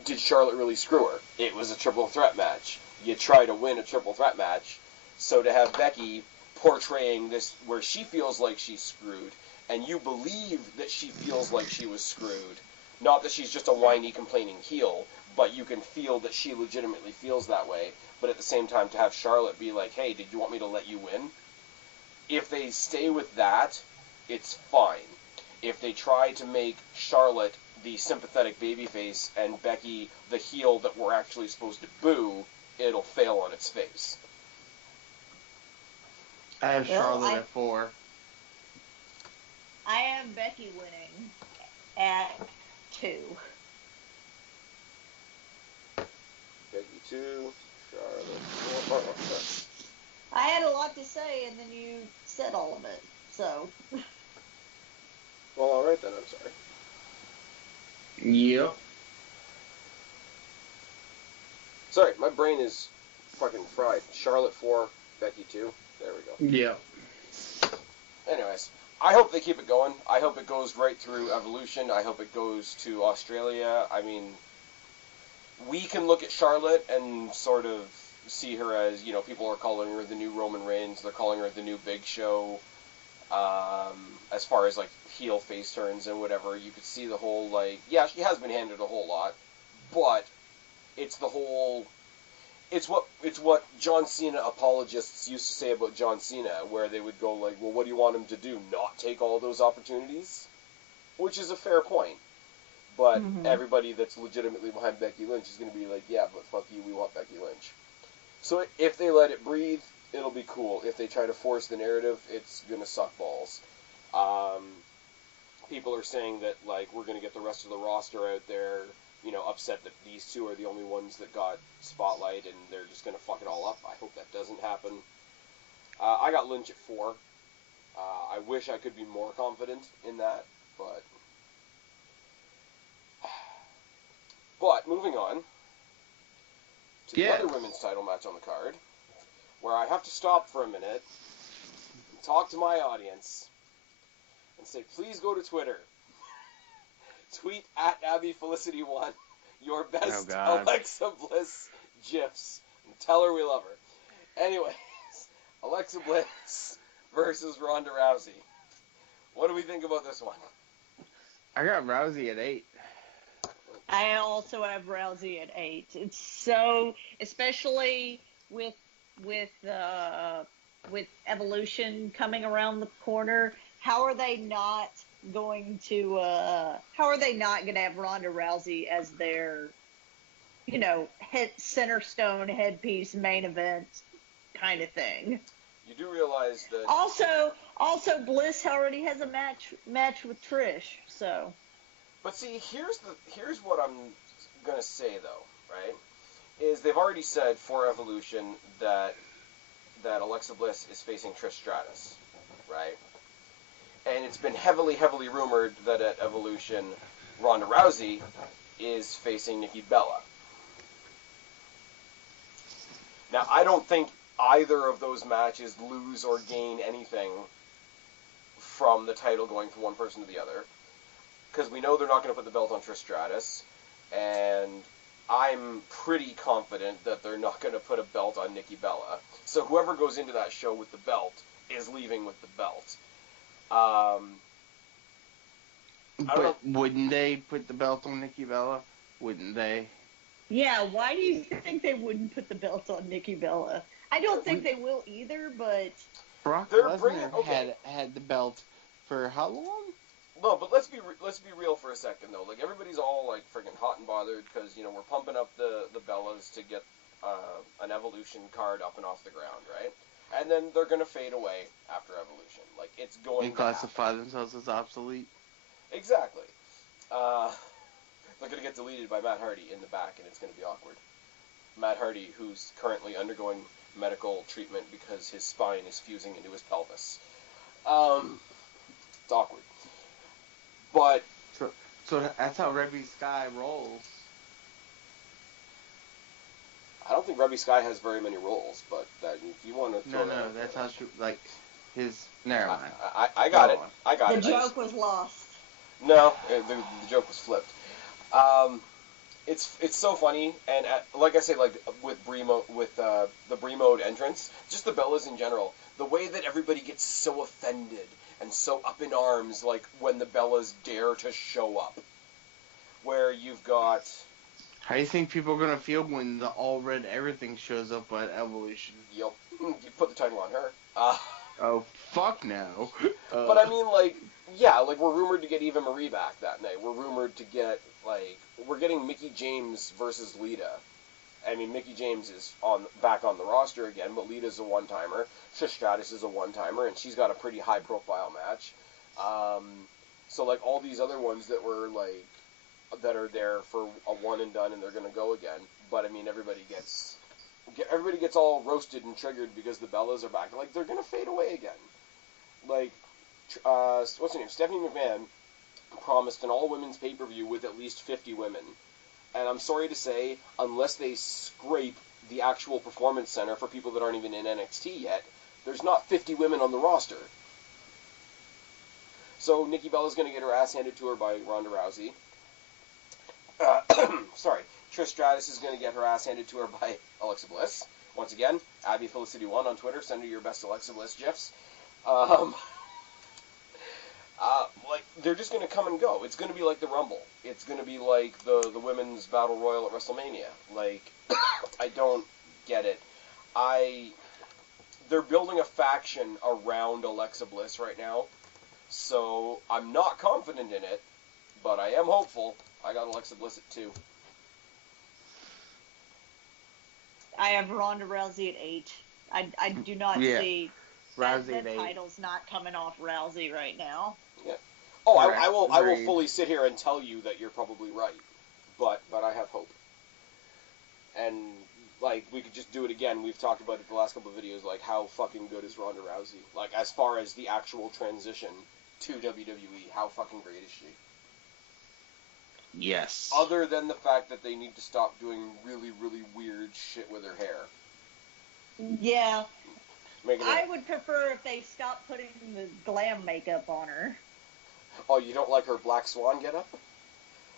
did Charlotte really screw her? It was a triple threat match. You try to win a triple threat match, so to have Becky portraying this where she feels like she's screwed, and you believe that she feels like she was screwed, not that she's just a whiny, complaining heel, but you can feel that she legitimately feels that way, but at the same time to have Charlotte be like, hey, did you want me to let you win? If they stay with that, it's fine. If they try to make Charlotte the sympathetic babyface and Becky the heel that we're actually supposed to boo, it'll fail on its face. I have Charlotte at 4. I have Becky winning at 2. Becky 2, Charlotte 4. I had a lot to say, and then you said all of it, so. Well, alright then, I'm sorry. Yep. Sorry, my brain is fucking fried. Charlotte 4, Becky 2. There we go. Yep. Anyways, I hope they keep it going. I hope it goes right through Evolution. I hope it goes to Australia. I mean, we can look at Charlotte and sort of see her as, people are calling her the new Roman Reigns. They're calling her the new Big Show. As far as, heel face turns and whatever, you could see the whole, yeah, she has been handed a whole lot, but it's the whole... It's what John Cena apologists used to say about John Cena, where they would go well, what do you want him to do? Not take all those opportunities? Which is a fair point. But everybody that's legitimately behind Becky Lynch is going to be like, yeah, but fuck you, we want Becky Lynch. So if they let it breathe, it'll be cool. If they try to force the narrative, it's going to suck balls. people are saying that, like, we're going to get the rest of the roster out there, you know, upset that these two are the only ones that got spotlight and they're just going to fuck it all up. I hope that doesn't happen. I got Lynch at 4. I wish I could be more confident in that, but... But, moving on to the other women's title match on the card, where I have to stop for a minute, and talk to my audience, and say, please go to Twitter. Tweet at AbbyFelicity1 your best Alexa Bliss GIFs, and tell her we love her. Anyways, Alexa Bliss versus Ronda Rousey. What do we think about this one? I got Rousey at 8. I also have Rousey at 8. It's so, especially with Evolution coming around the corner. How are they not going to have Ronda Rousey as their, you know, center stone headpiece main event kind of thing? You do realize that also Bliss already has a match with Trish, so. But see, here's what I'm gonna say though, right? Is they've already said for Evolution that Alexa Bliss is facing Trish Stratus, right? And it's been heavily rumored that at Evolution, Ronda Rousey is facing Nikki Bella. Now, I don't think either of those matches lose or gain anything from the title going from one person to the other, because we know they're not going to put the belt on Trish Stratus, and I'm pretty confident that they're not going to put a belt on Nikki Bella. So whoever goes into that show with the belt is leaving with the belt. But wouldn't they put the belt on Nikki Bella? Wouldn't they? Yeah, why do you think they wouldn't put the belt on Nikki Bella? I don't think they will either, but... Brock Lesnar had the belt for how long? No, but let's be real for a second though. Like, everybody's all like freaking hot and bothered because, you know, we're pumping up the Bellas to get an Evolution card up and off the ground, right? And then they're gonna fade away after Evolution. Like, it's going and classify themselves as obsolete. Exactly. They're gonna get deleted by Matt Hardy in the back, and it's gonna be awkward. Matt Hardy, who's currently undergoing medical treatment because his spine is fusing into his pelvis. It's awkward. But so that's how Rebby Sky rolls. I don't think Rebby Sky has very many roles, but if you want to throw No, that's how she, like, his... Never mind. I got it. I got it. The joke was lost. No, the joke was flipped. It's so funny, and like I say, like with the Brie mode entrance, just the Bellas in general, the way that everybody gets so offended and so up in arms, like when the Bellas dare to show up, where you've got... How do you think people are going to feel when the All Red Everything shows up at Evolution? Yep. You put the title on her. Oh, fuck no. But I mean, like, yeah, like, we're rumored to get Eva Marie back that night. We're rumored to get, like, we're getting Mickie James versus Lita. I mean, Mickie James is back on the roster again, but Lita's a one-timer. Trish Stratus is a one-timer, and she's got a pretty high-profile match. So, like, all these other ones that were, like, that are there for a one-and-done, and they're going to go again. But, I mean, everybody gets all roasted and triggered because the Bellas are back. Like, they're going to fade away again. Like, what's her name? Stephanie McMahon promised an all-women's pay-per-view with at least 50 women. And I'm sorry to say, unless they scrape the actual Performance Center for people that aren't even in NXT yet, there's not 50 women on the roster. So Nikki Bella's going to get her ass handed to her by Ronda Rousey. Sorry. Trish Stratus is going to get her ass handed to her by Alexa Bliss. Once again, AbbyFelicity1 on Twitter. Send her your best Alexa Bliss GIFs. Like, they're just going to come and go. It's going to be like the Rumble. It's going to be like the Women's Battle Royal at WrestleMania. Like, I don't get it. They're building a faction around Alexa Bliss right now. So, I'm not confident in it, but I am hopeful. I got Alexa Bliss at 2. I have Ronda Rousey at 8. I do not see Rousey that at 8. title's not coming off Rousey right now. Yeah. Oh, Correct. I will Agreed. fully sit here and tell you that you're probably right, but I have hope. And like we could just do it again. We've talked about it the last couple of videos. Like how fucking good is Ronda Rousey? Like as far as the actual transition to WWE, how fucking great is she? Yes. Other than the fact that they need to stop doing really, really weird shit with her hair. Yeah. Making I it... would prefer if they stopped putting the glam makeup on her. Oh, you don't like her Black Swan getup?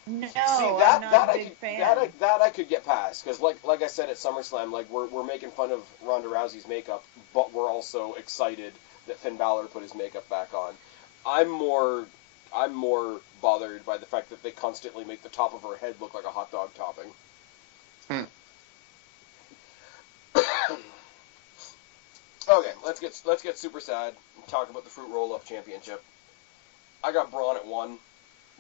No, See, that, I'm not that a I big could, fan. that I could get past, because like I said at SummerSlam, like we're making fun of Ronda Rousey's makeup, but we're also excited that Finn Balor put his makeup back on. I'm more bothered by the fact that they constantly make the top of her head look like a hot dog topping. Okay, let's get super sad and talk about the Fruit Roll-Up Championship. I got Braun at 1.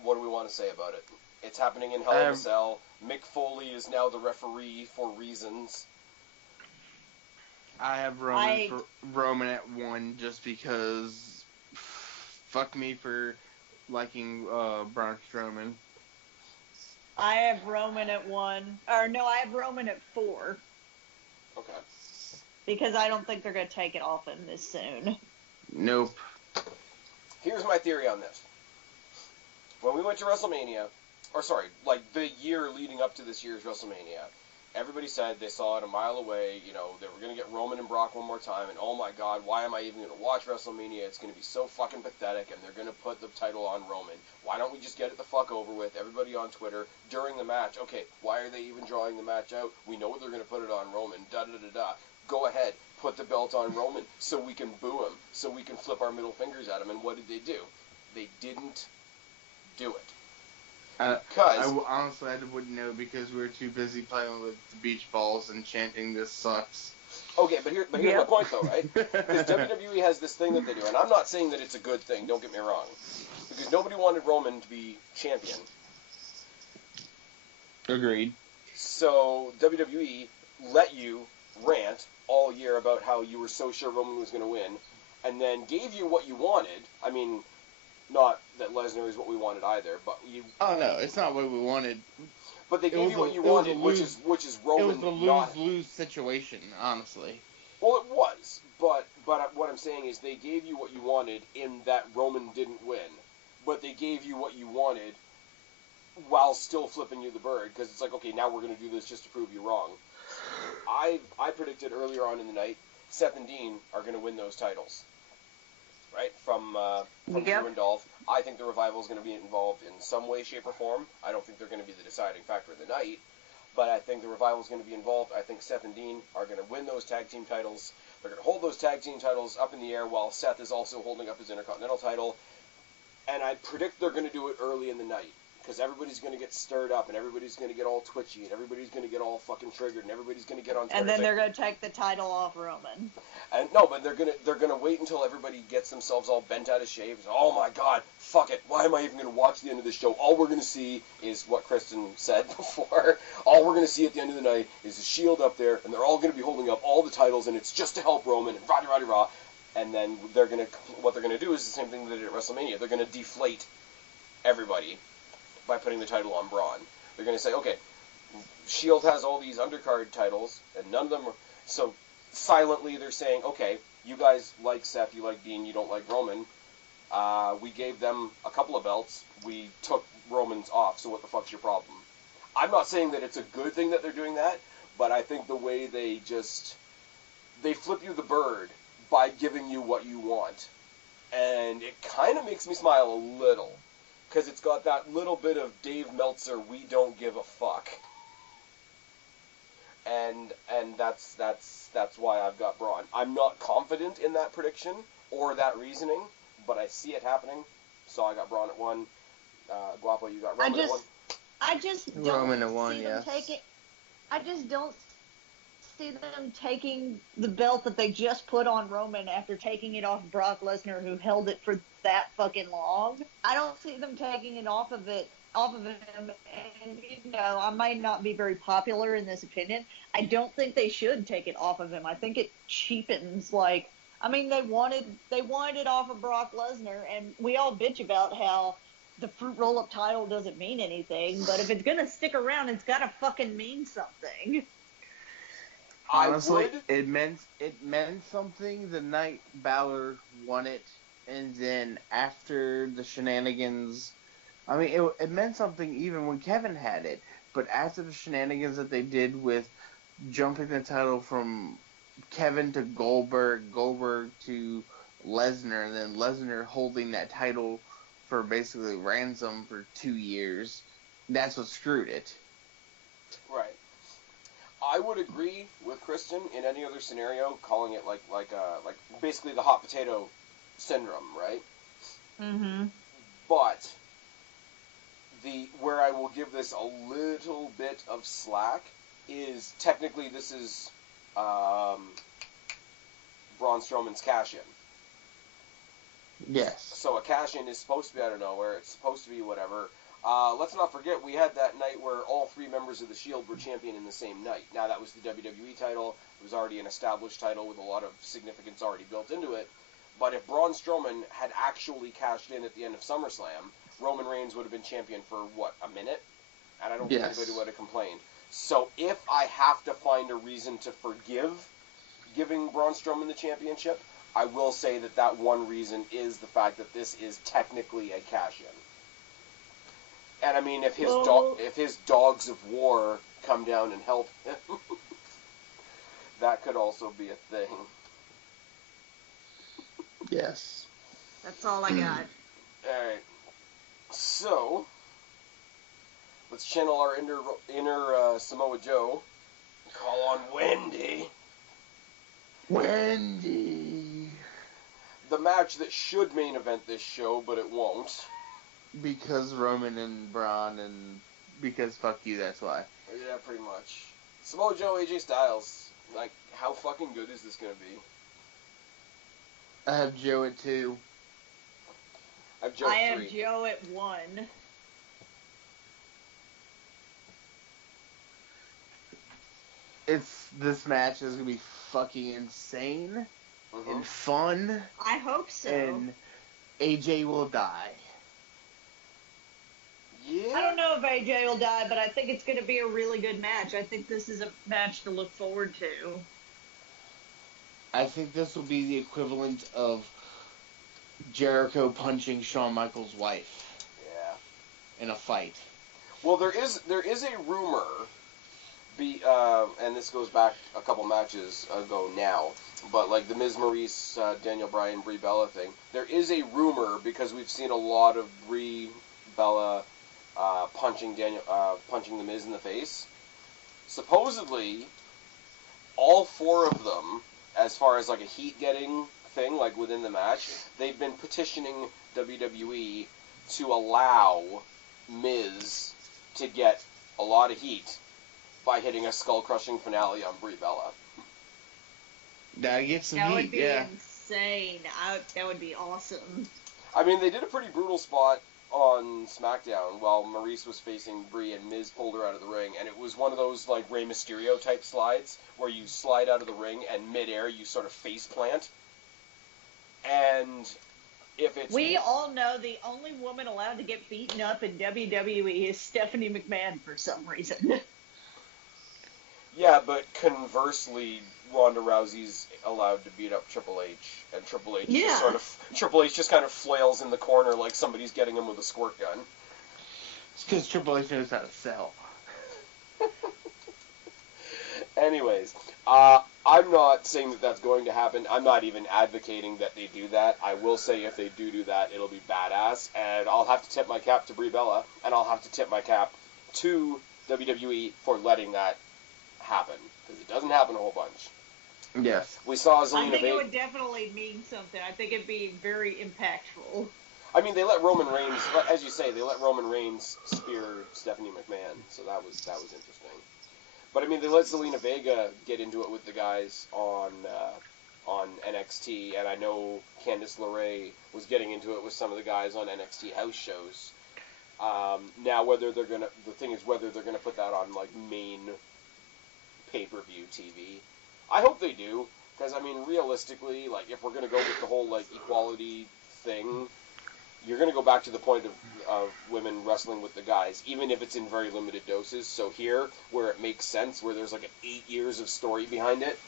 What do we want to say about it? It's happening in Hell in a Cell. Mick Foley is now the referee for reasons. I have Roman at 1 just because. Fuck me for liking Braun Strowman. I have Roman at 1. Or no, I have Roman at 4. Okay. Because I don't think they're going to take it off him this soon. Nope. Here's my theory on this. When we went to WrestleMania, or sorry, like the year leading up to this year's WrestleMania, everybody said they saw it a mile away, you know, they were going to get Roman and Brock one more time, and oh my god, why am I even going to watch WrestleMania? It's going to be so fucking pathetic, and they're going to put the title on Roman. Why don't we just get it the fuck over with? Everybody on Twitter, during the match, okay, why are they even drawing the match out? We know they're going to put it on Roman, da-da-da-da. Go ahead, put the belt on Roman, so we can boo him, so we can flip our middle fingers at him, and what did they do? They didn't do it. Honestly, I wouldn't know because we were too busy playing with the beach balls and chanting "This sucks." Okay, but here's my point, though, right? Because WWE has this thing that they do, and I'm not saying that it's a good thing. Don't get me wrong, because nobody wanted Roman to be champion. Agreed. So WWE let you rant all year about how you were so sure Roman was going to win, and then gave you what you wanted. I mean, not that Lesnar is what we wanted either, but you. Oh no, it's not what we wanted. But they gave you what you wanted, which is Roman. It was a lose-lose situation, honestly. Well, it was, but what I'm saying is they gave you what you wanted in that Roman didn't win, but they gave you what you wanted while still flipping you the bird, because it's like, okay, now we're going to do this just to prove you wrong. I predicted earlier on in the night, Seth and Dean are going to win those titles, right, from Drew and Dolph. I think the Revival is going to be involved in some way, shape, or form. I don't think they're going to be the deciding factor of the night, but I think the Revival is going to be involved. I think Seth and Dean are going to win those tag team titles. They're going to hold those tag team titles up in the air while Seth is also holding up his Intercontinental title, and I predict they're going to do it early in the night, because everybody's going to get stirred up, and everybody's going to get all twitchy, and everybody's going to get all fucking triggered, and everybody's going to get on Twitter. And then they're going to take the title off Roman. And no, but they're gonna wait until everybody gets themselves all bent out of shape. Oh my god, fuck it. Why am I even gonna watch the end of this show? All we're gonna see is what Kristen said before. All we're gonna see at the end of the night is the Shield up there, and they're all gonna be holding up all the titles, and it's just to help Roman and rah. And then what they're gonna do is the same thing they did at WrestleMania. They're gonna deflate everybody by putting the title on Braun. They're gonna say, okay, Shield has all these undercard titles, and none of them are so. Silently, they're saying, okay, you guys like Seth, you like Dean, you don't like Roman. We gave them a couple of belts. We took Roman's off, so what the fuck's your problem? I'm not saying that it's a good thing that they're doing that, but I think the way they flip you the bird by giving you what you want. And it kind of makes me smile a little, because it's got that little bit of Dave Meltzer, we don't give a fuck. And that's why I've got Braun. I'm not confident in that prediction or that reasoning, but I see it happening. So I got Braun at 1. Guapo, you got Roman at 1. I just don't Roman at 1, see yes. them taking. I just don't see them taking the belt that they just put on Roman after taking it off Brock Lesnar, who held it for that fucking long. I don't see them taking it off of him. And, you know, I might not be very popular in this opinion. I don't think they should take it off of him. I think it cheapens, like, I mean, they wanted it off of Brock Lesnar, and we all bitch about how the fruit roll-up title doesn't mean anything, but if it's gonna stick around, it's gotta fucking mean something. Honestly, it meant something the night Balor won it, and then after the shenanigans, I mean, it meant something even when Kevin had it, but after the shenanigans that they did with jumping the title from Kevin to Goldberg to Lesnar, and then Lesnar holding that title for basically ransom for 2 years, that's what screwed it. Right. I would agree with Kristen in any other scenario, calling it like basically the hot potato syndrome, right? Mm-hmm. But where I will give this a little bit of slack is technically this is Braun Strowman's cash-in. Yes. So a cash-in is supposed to be out of nowhere. It's supposed to be whatever. Let's not forget, we had that night where all 3 members of the Shield were champion in the same night. Now, that was the WWE title. It was already an established title with a lot of significance already built into it. But if Braun Strowman had actually cashed in at the end of SummerSlam, Roman Reigns would have been champion for, what, a minute? And I don't think anybody would have complained. So if I have to find a reason to forgive giving Braun Strowman the championship, I will say that one reason is the fact that this is technically a cash-in. And I mean, if his dogs of war come down and help him, that could also be a thing. Yes. That's all I got. Alright. So, let's channel our inner Samoa Joe. Call on Wendy. Wendy. The match that should main event this show, but it won't. Because Roman and Braun, and because fuck you, that's why. Yeah, pretty much. Samoa Joe, AJ Styles. Like, how fucking good is this gonna be? I have Joe at 2. I have Joe at 3. I have Joe at 1. This match is gonna be fucking insane and fun. I hope so. And AJ will die. Yeah. I don't know if AJ will die, but I think it's going to be a really good match. I think this is a match to look forward to. I think this will be the equivalent of Jericho punching Shawn Michaels' wife. Yeah. In a fight. Well, there is a rumor, and this goes back a couple matches ago now, but like the Miz Maurice, Daniel Bryan, Brie Bella thing, there is a rumor because we've seen a lot of Brie Bella punching the Miz in the face. Supposedly, all 4 of them, as far as like a heat getting thing, like within the match, they've been petitioning WWE to allow Miz to get a lot of heat by hitting a skull-crushing finale on Brie Bella. That gets some heat, yeah. That would be insane. That would be awesome. I mean, they did a pretty brutal spot on SmackDown while Maurice was facing Brie and Miz pulled her out of the ring, and it was one of those like Rey Mysterio type slides where you slide out of the ring and midair you sort of face plant. And if it's... We all know the only woman allowed to get beaten up in WWE is Stephanie McMahon for some reason. Yeah, but conversely, Ronda Rousey's allowed to beat up Triple H, and Triple H just kind of flails in the corner like somebody's getting him with a squirt gun. It's because Triple H knows how to sell. Anyways, I'm not saying that that's going to happen. I'm not even advocating that they do that. I will say if they do that, it'll be badass, and I'll have to tip my cap to Brie Bella, and I'll have to tip my cap to WWE for letting that happen, because it doesn't happen a whole bunch. Yes. We saw Zelina I think Vega. it would definitely mean something. I think it'd be very impactful. I mean, they let Roman Reigns, as you say, they let Roman Reigns spear Stephanie McMahon, so that was interesting. But I mean, they let Zelina Vega get into it with the guys on NXT, and I know Candice LeRae was getting into it with some of the guys on NXT house shows. Now, the thing is whether they're gonna put that on like main pay-per-view TV. I hope they do. Because, I mean, realistically, like, if we're going to go with the whole, like, equality thing, you're going to go back to the point of women wrestling with the guys, even if it's in very limited doses. So here, where it makes sense, where there's, like, 8 years of story behind it,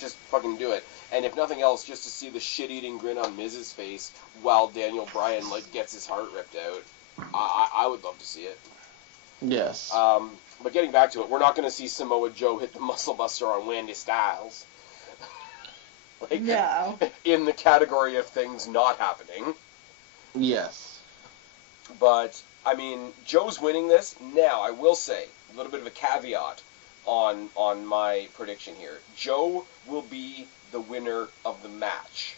just fucking do it. And if nothing else, just to see the shit-eating grin on Miz's face while Daniel Bryan, like, gets his heart ripped out, I would love to see it. Yes. But getting back to it, we're not going to see Samoa Joe hit the Muscle Buster on Wendy Styles. Like, No. In the category of things not happening. Yes. But, I mean, Joe's winning this. Now, I will say, a little bit of a caveat on my prediction here. Joe will be the winner of the match.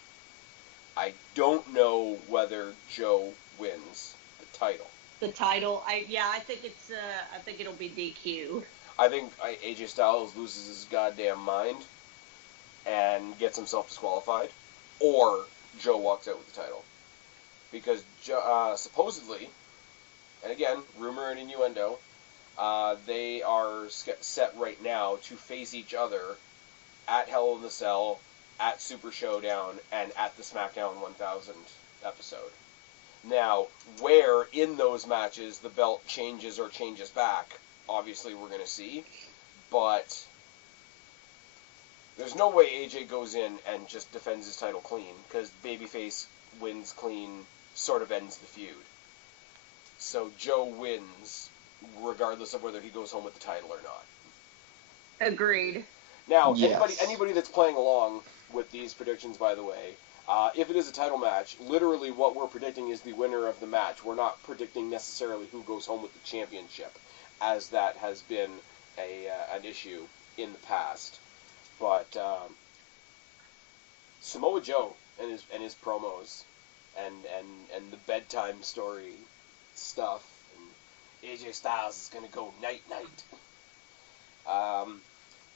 I don't know whether Joe wins the title. The title, I think it'll be DQ. I think AJ Styles loses his goddamn mind and gets himself disqualified, or Joe walks out with the title. Because supposedly, and again, rumor and innuendo, they are set right now to face each other at Hell in the Cell, at Super Showdown, and at the SmackDown 1000 episode. Now, where in those matches the belt changes or changes back, obviously we're going to see, but there's no way AJ goes in and just defends his title clean, because babyface wins clean sort of ends the feud. So Joe wins regardless of whether he goes home with the title or not. Agreed. Now, Yes. anybody that's playing along with these predictions, by the way, if it is a title match, literally what we're predicting is the winner of the match. We're not predicting necessarily who goes home with the championship, as that has been an issue in the past. But Samoa Joe and his promos and the bedtime story stuff, and AJ Styles is gonna go night night.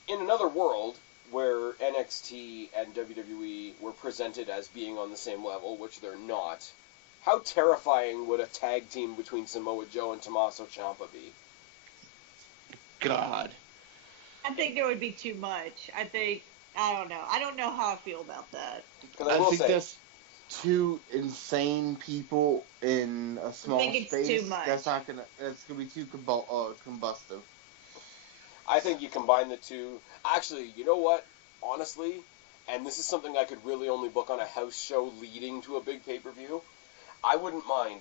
In another world where NXT and WWE were presented as being on the same level, which they're not, how terrifying would a tag team between Samoa Joe and Tommaso Ciampa be? God. I think it would be too much. I don't know. I don't know how I feel about that. Because I will think say, that's two insane people in a small think it's space. too much. That's gonna be too combustive. I think you combine the two. Actually, you know what? Honestly, and this is something I could really only book on a house show leading to a big pay-per-view, I wouldn't mind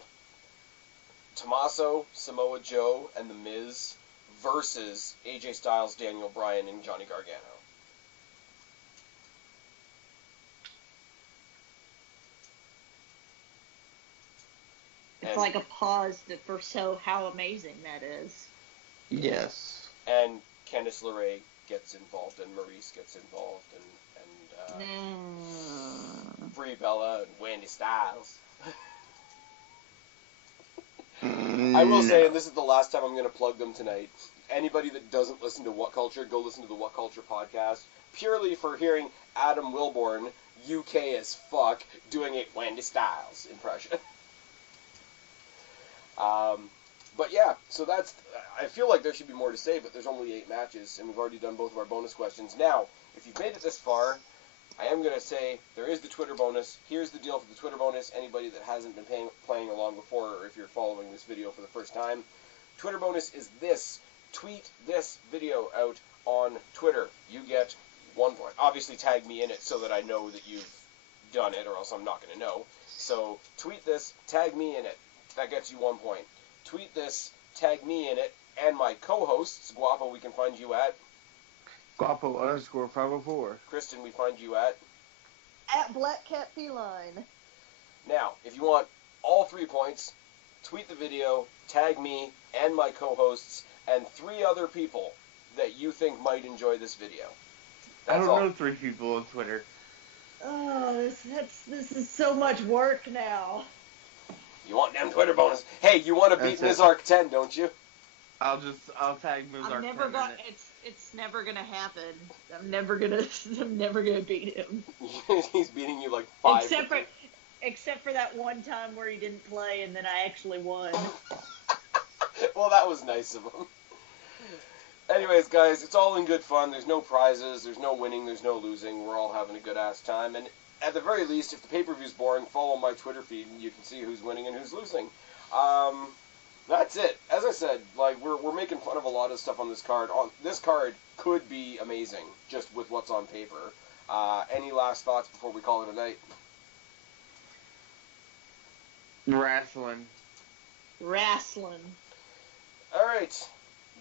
Tommaso, Samoa Joe, and The Miz versus AJ Styles, Daniel Bryan, and Johnny Gargano. It's like a pause for how amazing that is. Yes. And Candice LeRae gets involved, and Maurice gets involved, and Brie Bella and Wendy Styles. I will say, and this is the last time I'm going to plug them tonight, anybody that doesn't listen to What Culture, go listen to the What Culture podcast, purely for hearing Adam Wilborn, UK as fuck, doing a Wendy Styles impression. But yeah, so that's, I feel like there should be more to say, but there's only 8 matches, and we've already done both of our bonus questions. Now, if you've made it this far, I am going to say there is the Twitter bonus. Here's the deal for the Twitter bonus. Anybody that hasn't been playing along before, or if you're following this video for the first time, Twitter bonus is this. Tweet this video out on Twitter. You get 1 point. Obviously, tag me in it so that I know that you've done it, or else I'm not going to know. So, tweet this, tag me in it. That gets you 1 point. Tweet this, tag me in it, and my co-hosts, Guapo, we can find you at Guapo_504. Kristen, we find you at Black Cat Feline. Now, if you want all 3 points, tweet the video, tag me and my co-hosts, and 3 other people that you think might enjoy this video. That's I don't all. know 3 people on Twitter. Oh, this is so much work now. You want them Twitter bonus? Hey, you want to beat That's Ms. Arc 10, don't you? I'll tag Mozart. I'm never gonna. It's never gonna happen. I'm never gonna beat him. He's beating you like 5. Except for that one time where he didn't play and then I actually won. Well, that was nice of him. Anyways, guys, it's all in good fun. There's no prizes, there's no winning, there's no losing. We're all having a good-ass time. And at the very least, if the pay-per-view's boring, follow my Twitter feed and you can see who's winning and who's losing. That's it. As I said, like, we're making fun of a lot of stuff on this card. This card could be amazing, just with what's on paper. Any last thoughts before we call it a night? Wrestling. Alright.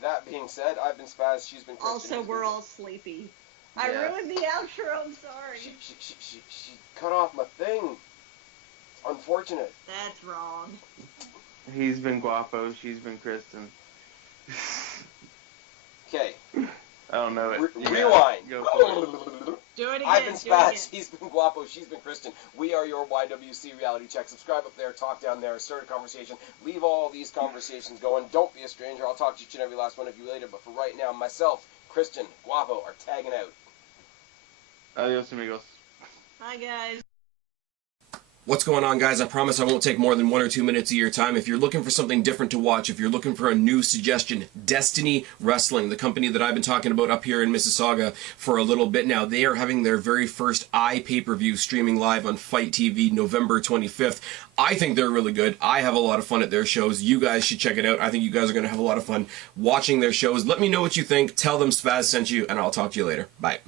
That being said, I've been Spaz, she's been Kristen. Also, we're all sleepy. I Yeah. ruined the outro, I'm sorry. She cut off my thing. Unfortunate. That's wrong. He's been Guapo, she's been Kristen. Okay. I don't know it. Rewind. Go for it. Do it again. I've been do it again. Spaz, he's been Guapo, she's been Kristen. We are your YWC Reality Check. Subscribe up there, talk down there, start a conversation. Leave all these conversations going. Don't be a stranger. I'll talk to each and every last one of you later. But for right now, myself, Kristen, Guapo are tagging out. Adios, amigos. Hi, guys. What's going on, guys? I promise I won't take more than 1 or 2 minutes of your time. If you're looking for something different to watch, if you're looking for a new suggestion, Destiny Wrestling, the company that I've been talking about up here in Mississauga for a little bit now, they are having their very first pay-per-view streaming live on Fight TV November 25th. I think they're really good. I have a lot of fun at their shows. You guys should check it out. I think you guys are going to have a lot of fun watching their shows. Let me know what you think. Tell them Spaz sent you, and I'll talk to you later. Bye.